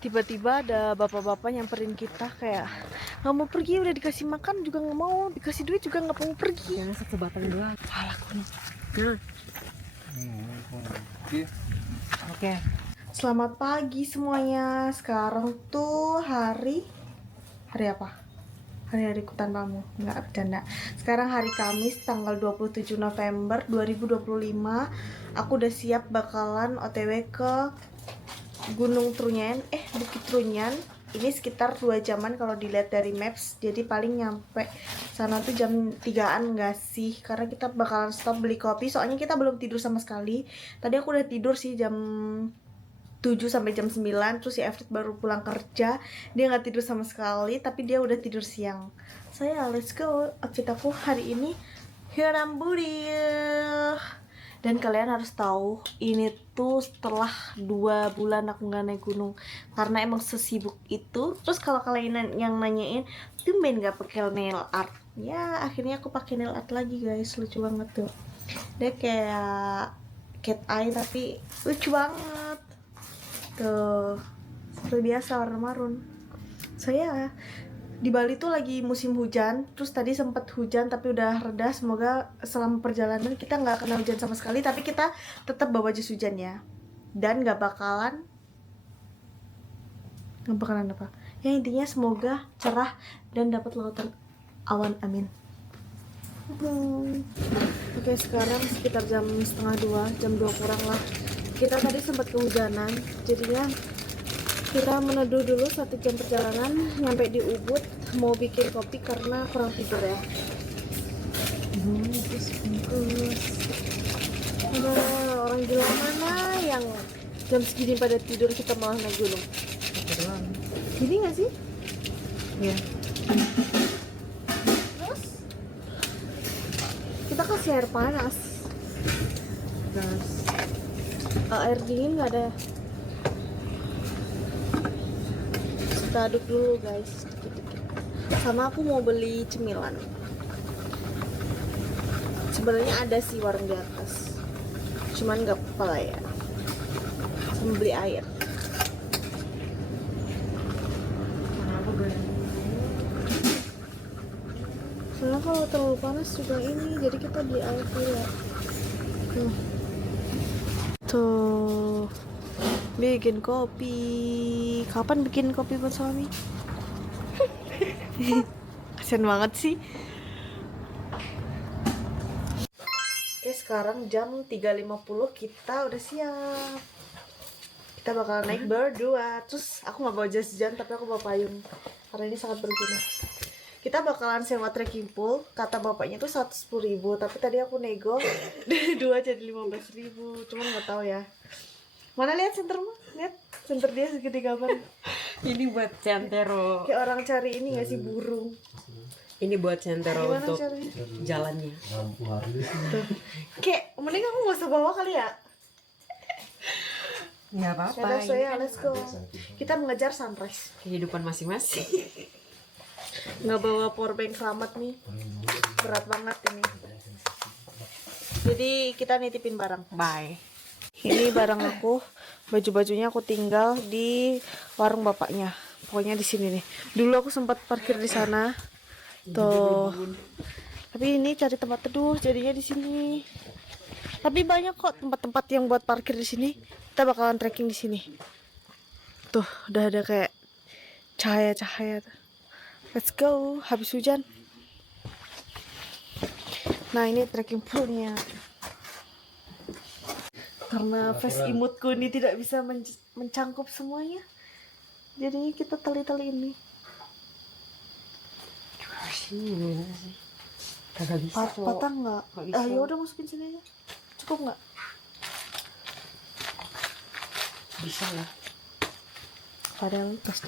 Tiba-tiba ada bapak-bapak nyamperin kita kayak nggak mau pergi, udah dikasih makan juga nggak mau, dikasih duit juga nggak mau pergi. Kayaknya sebatang doang. Alah kuning. Oke. Selamat pagi semuanya. Sekarang tuh hari apa? Hari ikutan tamu. Nggak bercanda. Sekarang hari Kamis tanggal 27 November 2025. Aku udah siap bakalan OTW ke Gunung Trunyan, Bukit Trunyan. Ini sekitar 2 jaman kalau dilihat dari maps. Jadi paling nyampe sana tuh jam 3-an nggak sih? Karena kita bakalan stop beli kopi. Soalnya kita belum tidur sama sekali. Tadi aku udah tidur sih jam 7 sampai jam 9. Terus si Everett baru pulang kerja. Dia nggak tidur sama sekali, tapi dia udah tidur siang. Saya let's go. Outfit aku hari ini hiram budi. Dan kalian harus tahu, ini tuh setelah 2 bulan aku nggak naik gunung karena emang sesibuk itu. Terus kalau kalian yang nanyain, tumben nggak pakai nail art? Ya akhirnya aku pakai nail art lagi guys, lucu banget tuh. Dia kayak cat eye tapi lucu banget. Tuh, seperti biasa warna marun. Saya di Bali tuh lagi musim hujan, terus tadi sempat hujan tapi udah reda. Semoga selama perjalanan kita nggak kena hujan sama sekali, tapi kita tetap bawa jas hujan ya. Dan nggak bakalan apa? Ya intinya semoga cerah dan dapat lautan awan, amin. Oke, sekarang sekitar jam setengah 2, jam 2 kurang lah. Kita tadi sempat kehujanan, jadinya kita meneduh dulu 1 jam perjalanan nyampe di Ubud. Mau bikin kopi karena kurang tidur ya. Ada orang gila mana yang jam segini pada tidur, kita malah naik gunung. Gini gak sih? Iya. Terus kita kasih air panas. Terus Air dingin gak ada. Kita aduk dulu guys. Sama aku mau beli cemilan. Sebenarnya ada sih warung di atas, cuman nggak apa-apa lah ya. Sama beli air. aku berani. Soalnya kalau terlalu panas juga ini, jadi kita beli air dulu ya. Tuh, bikin kopi. Kapan bikin kopi buat suami? Kasian banget sih. Oke, sekarang jam 3.50, kita udah siap. Kita bakal naik berdua. Terus aku nggak bawa jas hujan, tapi aku bawa payung karena ini sangat berguna. Kita bakalan sewa trekking pole. Kata bapaknya tuh 110.000, tapi tadi aku nego dari 2 jadi 15.000. Cuman nggak tahu ya. Mana lihat sentermu? Lihat senter dia segede gaban. Ini buat centero. Kayak orang cari ini nggak sih, burung. Ini buat centero Gimana untuk caranya? jalannya. Kayak mending aku nggak usah bawa kali ya. Nggak apa-apa. Yaudah, Ini saya kan let's go. Kita mengejar sunrise. kehidupan masing-masing. Nggak bawa powerbank selamat nih, berat banget ini. Jadi kita nitipin barang. Bye. Ini barang aku, baju-bajunya aku tinggal di warung bapaknya. Pokoknya di sini nih. Dulu aku sempat parkir di sana. Tuh. Tapi ini cari tempat teduh, jadinya di sini. Tapi banyak kok tempat-tempat yang buat parkir di sini. Kita bakalan trekking di sini. Tuh, udah ada kayak cahaya-cahaya. Let's go, habis hujan. Nah, ini trekking poolnya. Karena face imutku ini tidak bisa mencangkup semuanya, jadinya kita tali-tali ini. Ini sih. Kagak bisa tuh. Patah nggak? Nggak bisa. Ya udah masukin sini aja. Cukup nggak? Bisa lah. Padahal tas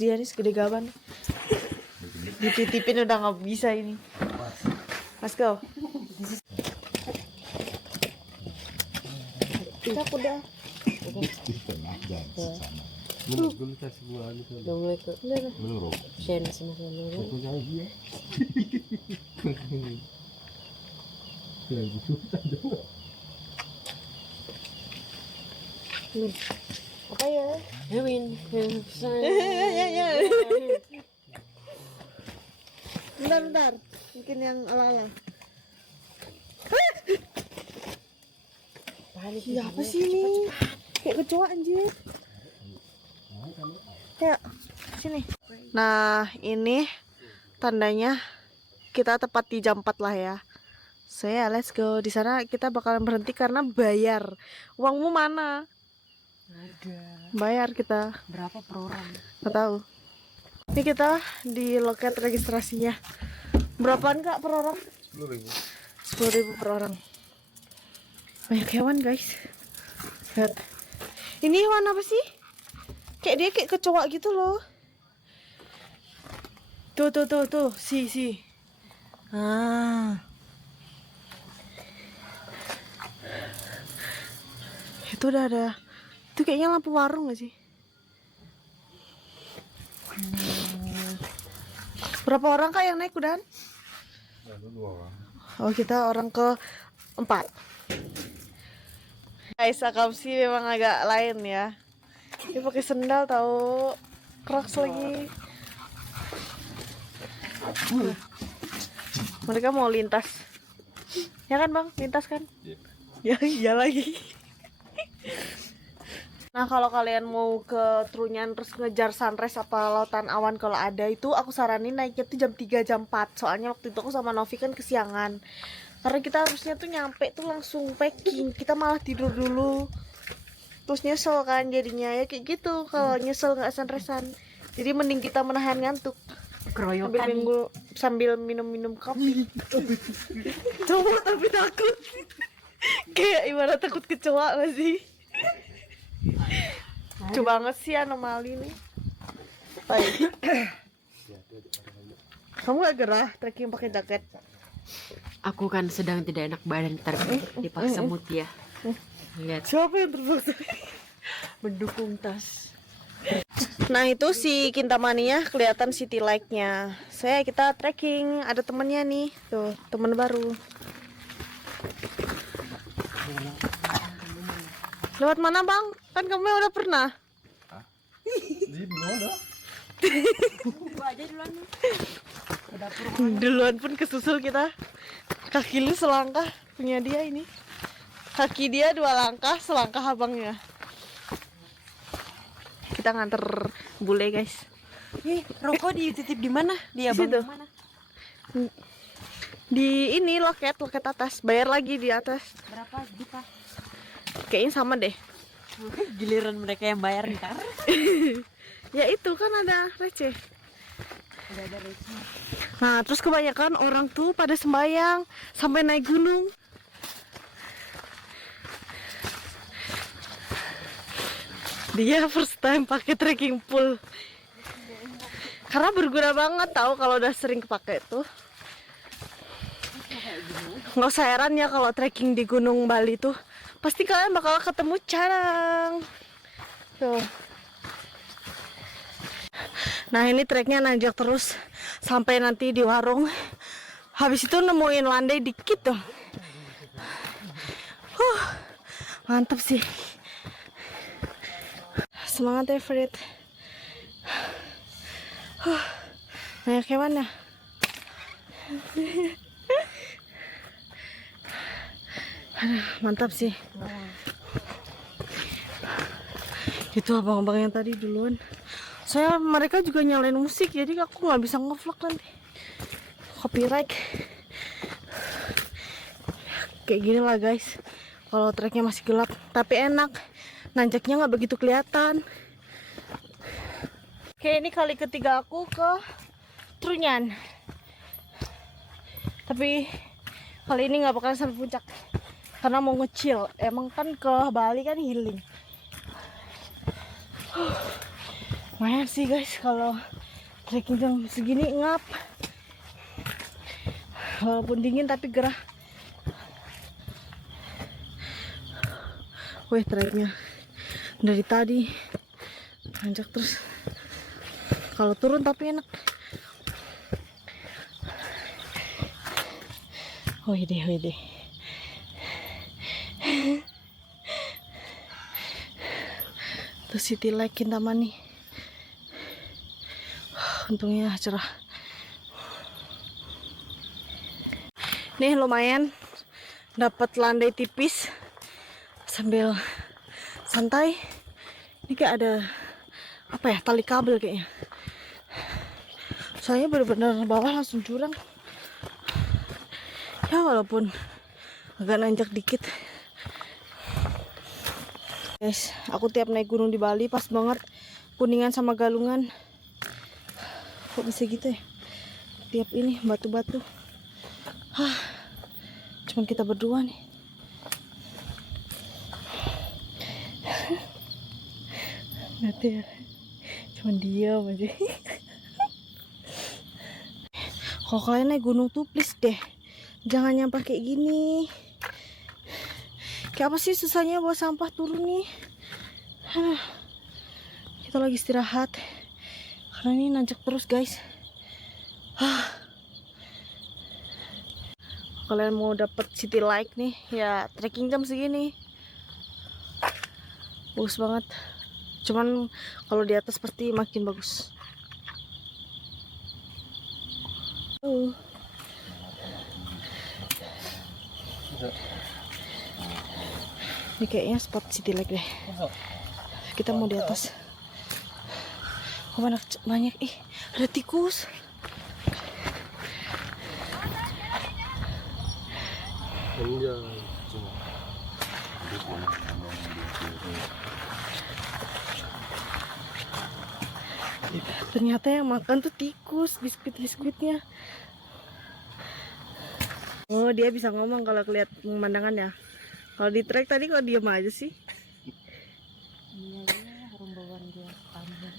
dia nih segede gaban. Dititipin udah nggak bisa ini. Let's go. Kita udah. Udah mulai ke Shen sama dulu. Apa ya? Win. Ya. Bentar. Bikin yang ala-ala. Ya apa sih ini? Kayak kecoa anjir. Ya, sini. Nah, ini tandanya kita tepat di jam 4 lah ya. Saya let's go. Di sana kita bakalan berhenti karena bayar. Uangmu mana? Ada. Bayar kita. Berapa per orang? Nggak tahu. Ini kita di loket registrasinya. Berapaan kak per orang? 10.000. 10.000 per orang. Banyak hewan guys. Lihat. Ini hewan apa sih? Kayak dia kayak kecoa gitu loh. Tuh. Si. Ah. Itu udah ada. Itu kayaknya lampu warung gak sih? Berapa orang kak yang naik kudahan? Ada 2 orang. Oh kita orang ke 4. Guys, Akamsi memang agak lain ya. Dia pakai sendal tahu, Crocs lagi. Mereka mau lintas. Ya kan bang, lintas kan? Ya iya lagi. Nah kalau kalian mau ke Trunyan terus ngejar sunrise apa lautan awan kalau ada itu aku saranin naiknya tuh jam 3 jam 4. Soalnya waktu itu aku sama Novi kan kesiangan. Karena kita harusnya tuh nyampe tuh langsung packing. Kita malah tidur dulu. Terus nyesel kan jadinya ya kayak gitu kalau nyesel nggak sunrisean. Jadi mending kita menahan ngantuk. Keroyokan. Sambil minum kopi. Coba tapi takut. Kayak ibarat takut kecoa gak sih? Coba banget sih anomali nih. Baik. Kamu gak gerah trekking pakai jaket? Aku kan sedang tidak enak badan, ntar dipaksa mutia. Lihat, Siapa yang terpaksa? mendukung tas. Nah itu si Kintamania kelihatan city light-nya. Kita trekking, ada temennya nih, tuh temen baru. Lewat mana bang? Kan kamu udah pernah. Di belum ada. Gua aja duluan nih. Duluan pun kesusul kita. Kaki lu selangkah punya dia ini. Kaki dia 2 langkah, selangkah abangnya. Kita nganter bule guys. Rokok dititip di mana? Di abang situ. mana? Di ini loket atas. Bayar lagi di atas. Berapa juta? Kayaknya sama deh. Giliran mereka yang bayar ntar. Ya itu kan ada receh. Udah ada receh. Nah terus kebanyakan orang tuh pada sembayang sampai naik gunung. Dia first time pakai trekking pole. Karena berguna banget tahu kalau udah sering kepake tuh. Nggak usah heran ya kalau trekking di Gunung Bali tuh pasti kalian bakal ketemu carang. Tuh. Nah ini treknya nanjak terus sampai nanti di warung. Habis itu nemuin landai dikit dong. Mantap sih. Semangat ya Fred. Banyak hewan ya. Aduh, mantap sih. Itu abang-abang yang tadi duluan. Mereka juga nyalain musik, jadi aku nggak bisa ngevlog nanti. Copyright. Kayak gini lah guys. Kalau treknya masih gelap, tapi enak. Nanjaknya nggak begitu kelihatan. Oke, ini kali ketiga aku ke Trunyan. Tapi kali ini nggak bakalan sampai puncak karena mau nge-chill. Emang kan ke Bali kan healing. Lumayan sih guys kalau trekking jam segini ngap. Walaupun dingin tapi gerah. Wih treknya dari tadi nanjak terus. Kalau turun tapi enak. Wih deh. Tuh city light Kintamani. Untungnya cerah. Nih lumayan dapat landai tipis sambil santai. Ini kayak ada apa ya, tali kabel kayaknya. Soalnya bener-bener bawah langsung jurang. Ya walaupun agak nanjak dikit. Guys, aku tiap naik gunung di Bali pas banget Kuningan sama Galungan. Kok bisa gitu ya? Tiap ini batu-batu. Cuman kita berdua nih. Nanti ya. Cuman diam aja. Kalau kalian naik gunung tuh please deh, jangan nyampah kayak gini. Kayak apa sih susahnya bawa sampah turun nih? Kita lagi istirahat karena ini nanjak terus guys. Kalian mau dapet city light nih ya trekking jam segini bagus banget. Cuman kalau di atas pasti makin bagus. Ini kayaknya spot city light deh. Kita mau di atas. Oh, banyak. Ih, ada tikus. Ternyata yang makan tuh tikus, biskuit-biskuitnya. Oh, dia bisa ngomong kalau lihat pemandangan ya. Kalau di trek tadi kok diem aja sih? Iya, orang bawaan dia tambah.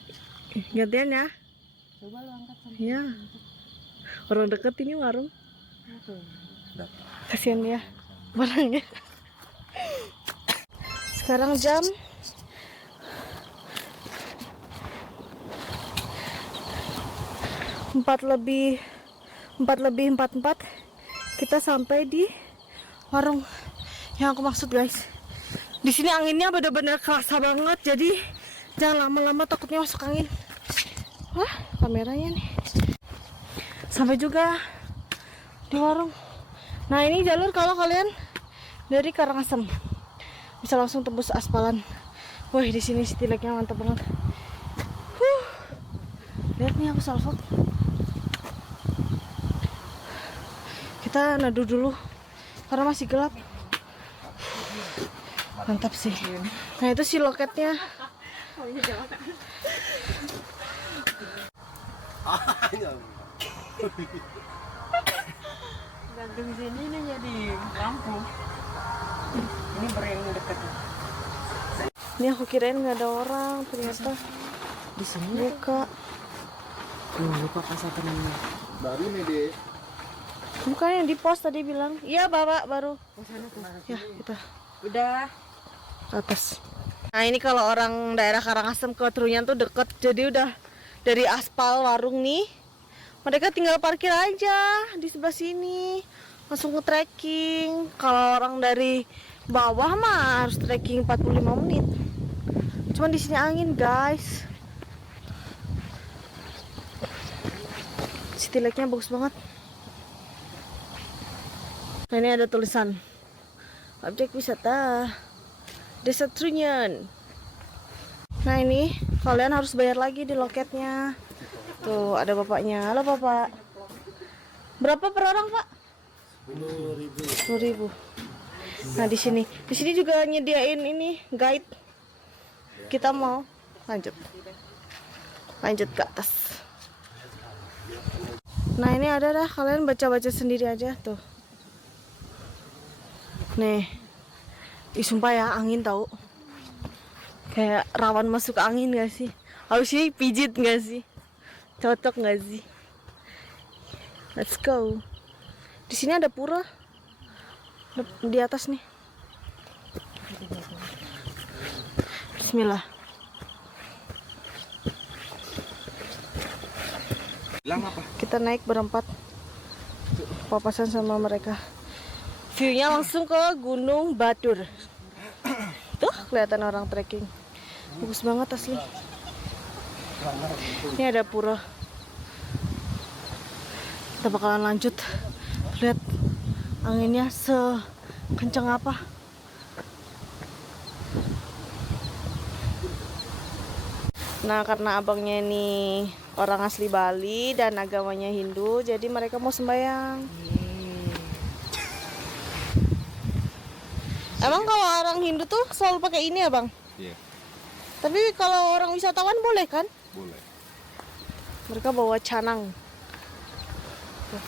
Gantian ya? Coba lo angkat sama. Iya. Orang deket ini warung. Kasian ya barangnya. Sekarang jam 4:44. Kita sampai di warung yang aku maksud guys. Di sini anginnya benar-benar kerasa banget, jadi jangan lama-lama takutnya masuk angin. Wah, kameranya nih. Sampai juga di warung. Nah, ini jalur kalau kalian dari Karangasem bisa langsung tembus aspalan. Wah, di sini city light-nya mantap banget. Lihat nih aku salfok. Kita nadu dulu karena masih gelap. Mantap sih. Nah, itu si loketnya. Gantung sini nih jadi lampu. Ini bereng deket. Ini aku kirain nggak ada orang, ternyata Di sini buka. lupa kasih temennya. Baru nih deh. Bukan yang di pos tadi bilang. Iya, Bapak baru. Ya, kita Udah. ke atas. Nah, ini kalau orang daerah Karangasem ke Trunyan tuh deket. Jadi udah dari aspal warung nih. Mereka tinggal parkir aja di sebelah sini. Langsung ke trekking. Kalau orang dari bawah mah harus trekking 45 menit. Cuman di sini angin, guys. City light-nya bagus banget. Nah, ini ada tulisan objek wisata Desa Trunyan. Nah, ini kalian harus bayar lagi di loketnya. Tuh ada bapaknya. Halo Bapak. Berapa per orang, Pak? 10.000. Nah, di sini juga nyediain ini guide. Kita mau lanjut ke atas. Nah, ini ada dah, kalian baca-baca sendiri aja tuh. Nih. Ih, sumpah ya, angin tahu. Kayak rawan masuk angin gak sih? Harusnya pijit gak sih? Cocok gak sih? Let's go. Di sini ada pura. Di atas nih. Bismillah. Bilang apa? Kita naik berempat. Papasan sama mereka. View-nya langsung ke Gunung Batur. Tuh kelihatan orang trekking. Bagus banget asli. Ini ada pura. Kita bakalan lanjut. Lihat anginnya sekencang apa. Nah, karena abangnya ini orang asli Bali dan agamanya Hindu, jadi mereka mau sembahyang. Emang kalau orang Hindu tuh selalu pakai ini ya, Bang? Iya, Tapi kalau orang wisatawan boleh kan? boleh. Mereka bawa canang. Tuh.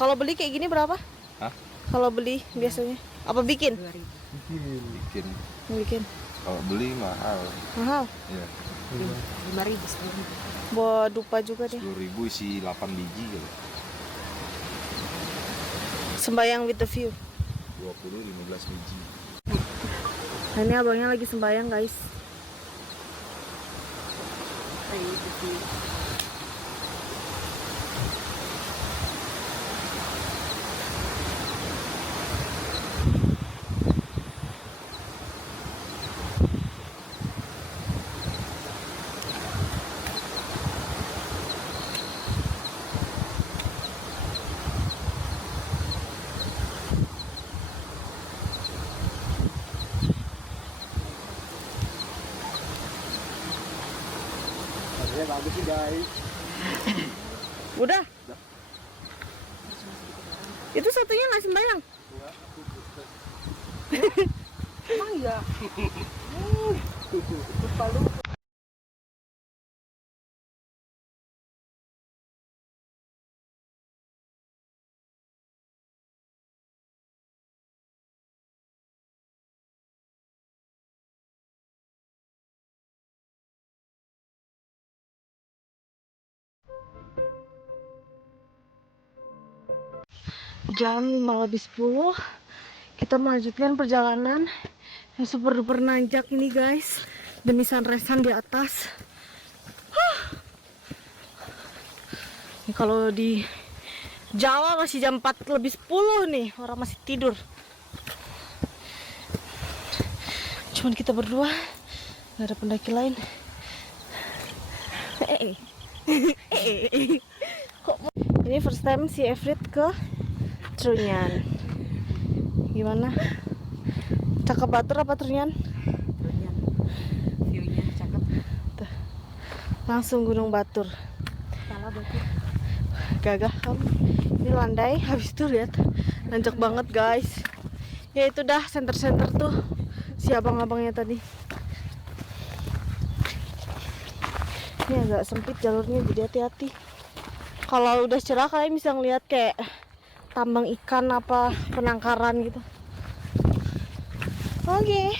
Kalau beli kayak gini berapa? Hah? Kalau beli biasanya? Apa bikin? 2.000. Bikin. Bikin. Kalau beli mahal. Mahal. Iya. 5.000, 10.000. Bawa dupa juga dia. 10.000 isi 8 biji kali. Sembayang with the view. 20 15 biji. Nah, ini abangnya lagi sembayang, guys. Bagus sih guys. Udah. Itu satunya nggak sembayang. Emang iya? Jam 5:10, kita melanjutkan perjalanan yang super duper nanjak ini, guys, demi sunrise-an di atas. Ini kalau di Jawa masih jam 4:10 nih, orang masih tidur. Cuman kita berdua, nggak ada pendaki lain. Ini first time si Efrit ke Trunyan. Gimana? Cakep Batur apa Trunyan? Trunyan. View-nya cakep. Tuh. Langsung Gunung Batur. Salah Batur. Gagah kamu. Ini landai, habis itu lihat nanjak banget, guys. Ya itu dah center-center tuh si abang-abangnya tadi. Ini agak sempit jalurnya, jadi hati-hati. Kalau udah cerah kalian bisa ngeliat kayak tambang ikan apa penangkaran gitu. Oke,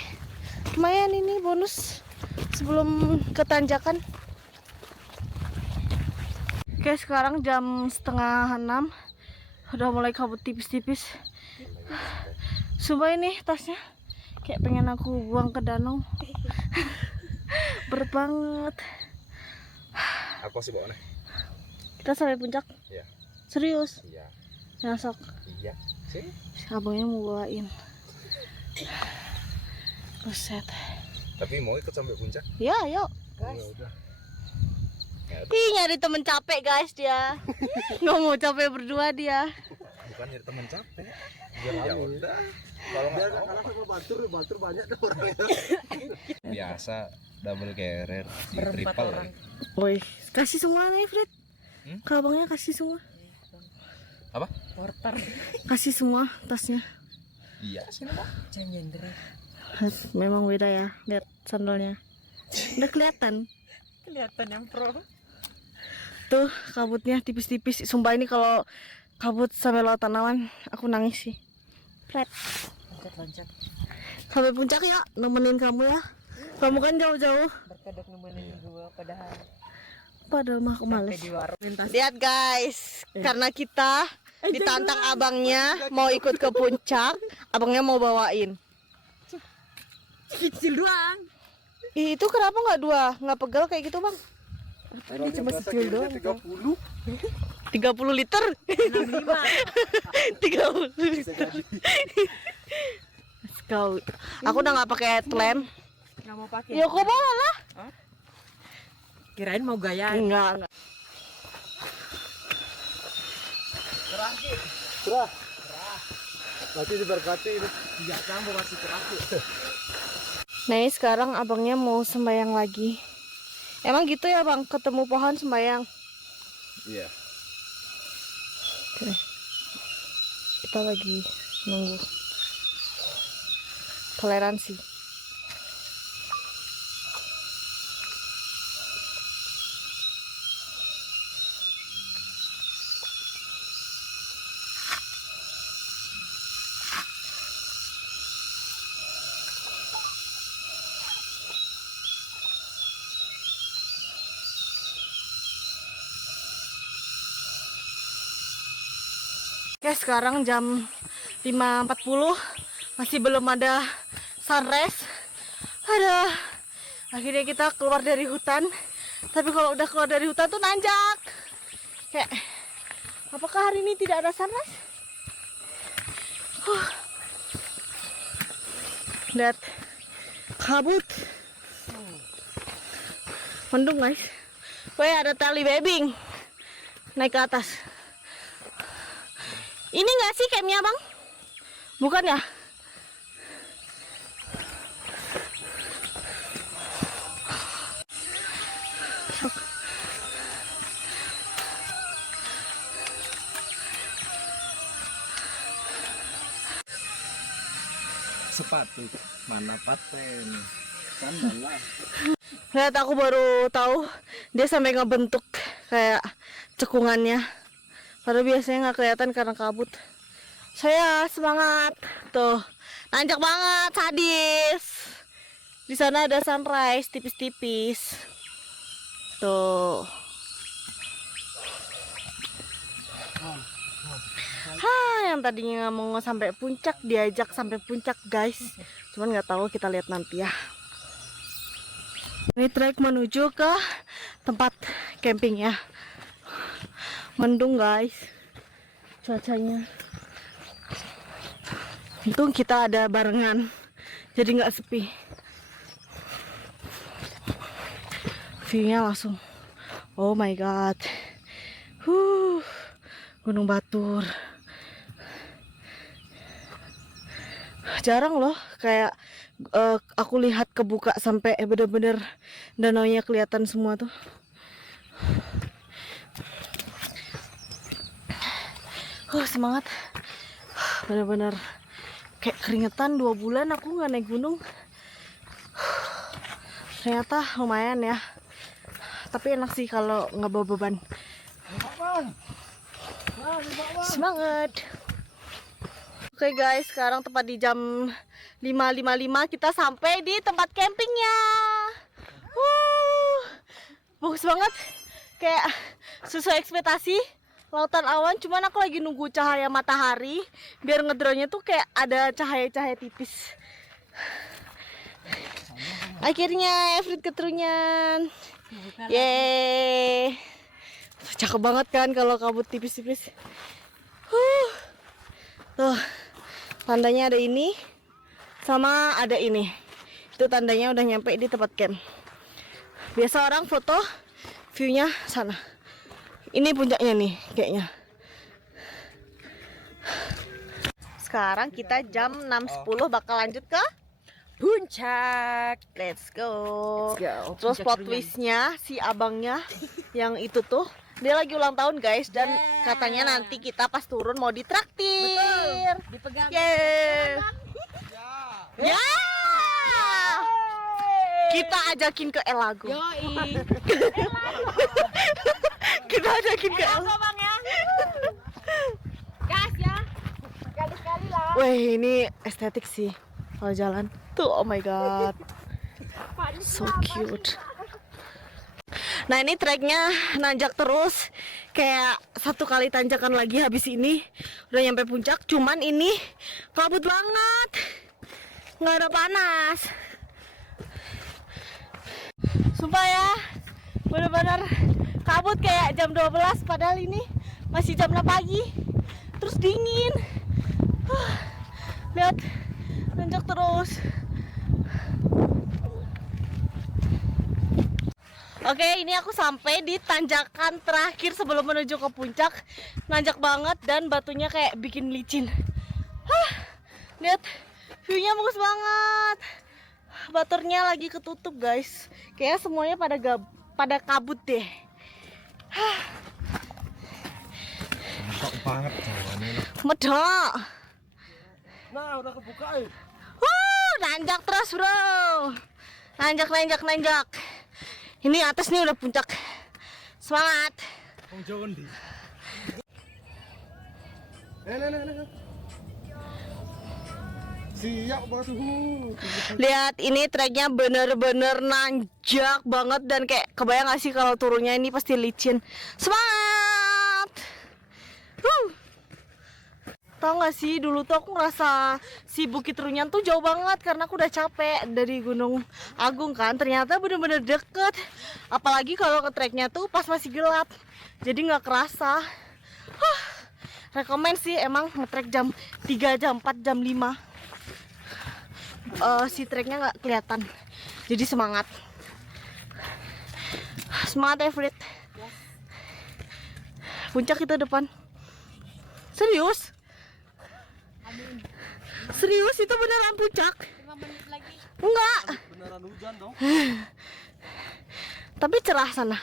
lumayan ini bonus sebelum ke tanjakan. Oke, sekarang jam 5:30, udah mulai kabut tipis-tipis. Sumpah ini tasnya kayak pengen aku buang ke danau. Berat banget. Aku sih bawa nih. Kita sampai puncak? Iya. Serius? Iya. Nyasok. Iya. Sih. Abangnya mau bawain. Buset. Tapi mau ikut sampai puncak? Ya, yuk. Ya udah. Ih, nyari temen capek, guys, dia. Nggak mau capek berdua dia. Bukan nyari teman capek. Ya udah. Kalau nggak mau kalah sama Batur banyak tuh orangnya. Biasa double carrier, triple orang. Woi, kasih semua nih, Fred. Hmm? Ke abangnya kasih semua. Apa? Porter. Kasih semua tasnya. Iya sih nama. Janjendra. Memang beda ya, lihat sandalnya. Udah kelihatan. Kelihatan yang pro. Tuh kabutnya tipis-tipis. Sumpah ini kalau kabut sampai lautan awan, aku nangis sih. Fred. Loncat-loncat. Sampai puncak ya, nemenin kamu ya. Kamu kan jauh-jauh. Berkedok nemenin gua Padahal mah aku males. di warung. Lihat guys, karena kita ditantang abangnya mau ikut ke puncak, abangnya mau bawain. Kecil doang. Ih, itu kenapa nggak dua? Nggak pegal kayak gitu, Bang? Ini cuma sekecil doang. 30 liter? 65. 30 liter. Let's go. Aku udah nggak pakai lem. Nggak mau pakai. Ya kok bawa lah. Kirain mau gaya. Enggak. Cerah. Nanti diberkati ini. Tidak kamu masih terakhir. Nah ini sekarang abangnya mau sembayang lagi. Emang gitu ya bang, ketemu pohon sembayang? Iya. Oke. Kita lagi nunggu toleransi. Oke, sekarang jam 5.40 masih belum ada sunrise. Akhirnya kita keluar dari hutan. Tapi kalau udah keluar dari hutan tuh nanjak. Kayak, apakah hari ini tidak ada sunrise? Lihat kabut. Mendung guys. Weh, ada tali webbing naik ke atas. Ini nggak sih campnya bang? Bukan ya? Sepatu mana paten? Sandal lah. Lihat, aku baru tahu dia sampai ngebentuk kayak cekungannya. Padahal biasanya nggak kelihatan karena kabut. Saya semangat. Tuh, nanjak banget, sadis. Di sana ada sunrise tipis-tipis. Tuh. Yang tadinya mau sampai puncak diajak sampai puncak, guys. Cuman nggak tahu, kita lihat nanti ya. Ini trek menuju ke tempat camping ya. Mendung guys cuacanya. Untung kita ada barengan jadi nggak sepi. View-nya langsung, oh my god, Gunung Batur. Jarang loh kayak aku lihat kebuka sampai bener-bener danaunya kelihatan semua tuh. Semangat. Bener-bener kayak keringetan 2 bulan aku nggak naik gunung. Ternyata lumayan ya. Tapi enak sih kalau nggak bawa beban. Semangat. Oke guys, sekarang tepat di jam 5.55 kita sampai di tempat campingnya. Bagus banget. Kayak sesuai ekspektasi. Lautan awan, cuman aku lagi nunggu cahaya matahari biar ngedronnya tuh kayak ada cahaya-cahaya tipis. Akhirnya Efrit keturunyan. Yeay. Cakep banget kan kalau kabut tipis-tipis. Tuh, tandanya ada ini sama ada ini. Itu tandanya udah nyampe di tempat camp. Biasa orang foto view-nya sana. Ini puncaknya nih kayaknya. Sekarang kita jam 6.10 bakal lanjut ke puncak. Let's go. Terus plot twistnya si abangnya yang itu tuh dia lagi ulang tahun guys. Dan katanya nanti kita pas turun mau ditraktir. Betul. Dipegang. Yeah. Ya. Kita ajakin ke Elago. Yoi. Kita ajakin ke Elago. Bang ya. Gas ya. Sekali-sekali lah. Wih, ini estetik sih kalau jalan. Tuh, oh my god. So cute. Nah, ini treknya nanjak terus. Kayak 1 kali tanjakan lagi habis ini udah nyampe puncak. Cuman ini kabut banget. Nggak ada panas. Sumpah ya, bener-bener kabut kayak jam 12 padahal ini masih jam 6 pagi. Terus dingin. Lihat, nanjak terus. Oke, ini aku sampai di tanjakan terakhir sebelum menuju ke puncak. Nanjak banget dan batunya kayak bikin licin. Lihat, view-nya bagus banget. Baturnya lagi ketutup, guys. Kayaknya semuanya pada kabut deh. Mantap banget jalannya. Medok. Nah, udah kebuka Nanjak terus, bro. Nanjak. Ini atas nih udah puncak. Semangat. Wong Jawa ndi? Siap basuhu. Lihat, ini treknya bener-bener nanjak banget. Dan kayak kebayang gak sih kalau turunnya ini pasti licin. Semangat. Tahu gak sih, dulu tuh aku ngerasa si Bukit Runyan tuh jauh banget karena aku udah capek dari Gunung Agung kan. Ternyata bener-bener deket. Apalagi kalau ke treknya tuh pas masih gelap, jadi nggak kerasa. Rekomen sih emang ngetrek jam 3, jam 4, jam 5. Si treknya nggak kelihatan, jadi semangat. Semangat Everett. Puncak itu depan. Serius? Serius itu beneran puncak? 5 menit lagi. Enggak. Beneran hujan dong. Tapi cerah sana.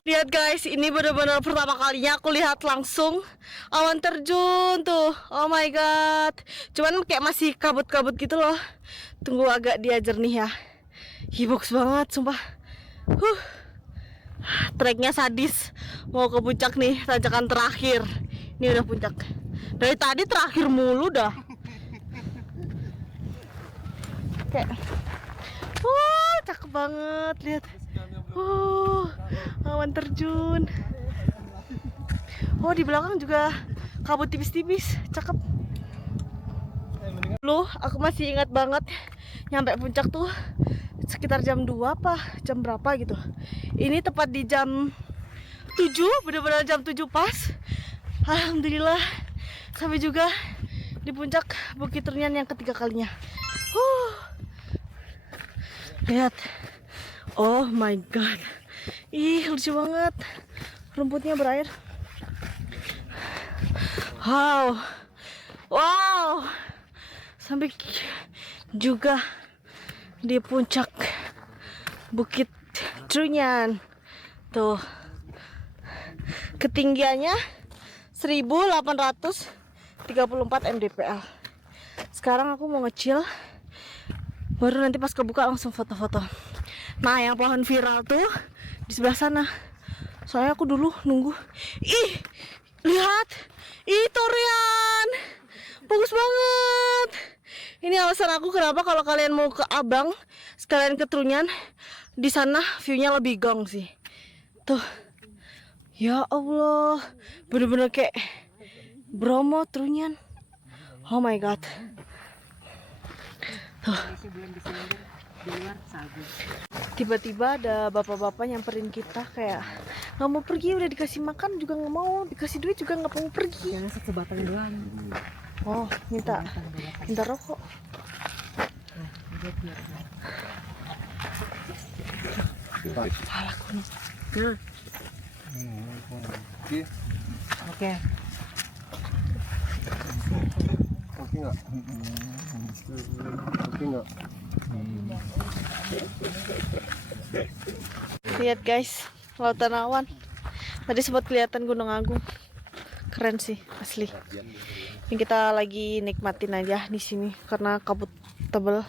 Lihat guys, ini benar-benar pertama kalinya aku lihat langsung awan terjun tuh. Oh my god. Cuman kayak masih kabut-kabut gitu loh. Tunggu agak dia jernih ya. Bagus banget sumpah. Treknya sadis. Mau ke puncak nih, tanjakan terakhir. Ini udah puncak. Dari tadi terakhir mulu dah. Kayak cakep banget, lihat. Awan terjun. Oh, di belakang juga kabut tipis-tipis, cakep. Loh, aku masih ingat banget nyampe puncak tuh sekitar jam 2 apa jam berapa gitu. Ini tepat di jam 7, bener-bener jam 7 pas. Alhamdulillah sampai juga di puncak Bukit Runyan yang ketiga kalinya. Lihat. Oh my god. Ih, lucu banget. Rumputnya berair. Wow. Sampai juga di puncak Bukit Runyan. Tuh. Ketinggiannya 1834 mdpl. Sekarang aku mau nge-chill. Baru nanti pas kebuka langsung foto-foto. Nah, yang pohon viral tuh di sebelah sana. Soalnya aku dulu nunggu. Ih, lihat. Ih, Torian. Bagus banget. Ini alasan aku kenapa kalau kalian mau ke Abang, sekalian ke Trunyan, di sana view-nya lebih gong sih. Tuh. Ya Allah, bener-bener kayak Bromo Trunyan. Oh my god. Tuh. Tiba-tiba ada bapak-bapak nyamperin kita kayak nggak mau pergi, udah dikasih makan juga nggak mau, dikasih duit juga nggak mau pergi. Jangan sebatang doang. Oh, minta rokok. Palaku nih. Oke. Oke nggak? Oke nggak? Lihat guys, lautan awan. Tadi sempat kelihatan Gunung Agung. Keren sih, asli. Ini kita lagi nikmatin aja di sini karena kabut tebel.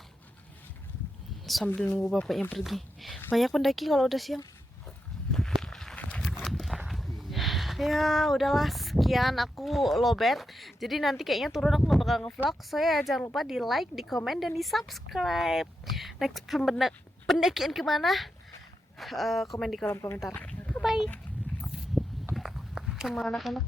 Sambil nunggu bapaknya pergi. Banyak pendaki kalau udah siang. Ya udahlah, sekian aku lowbat. Jadi nanti kayaknya turun aku nggak bakal ngevlog. Saya jangan lupa di like, di komen, dan di subscribe. Next pendakian kemana? Komen di kolom komentar. Bye bye. Sama anak-anak.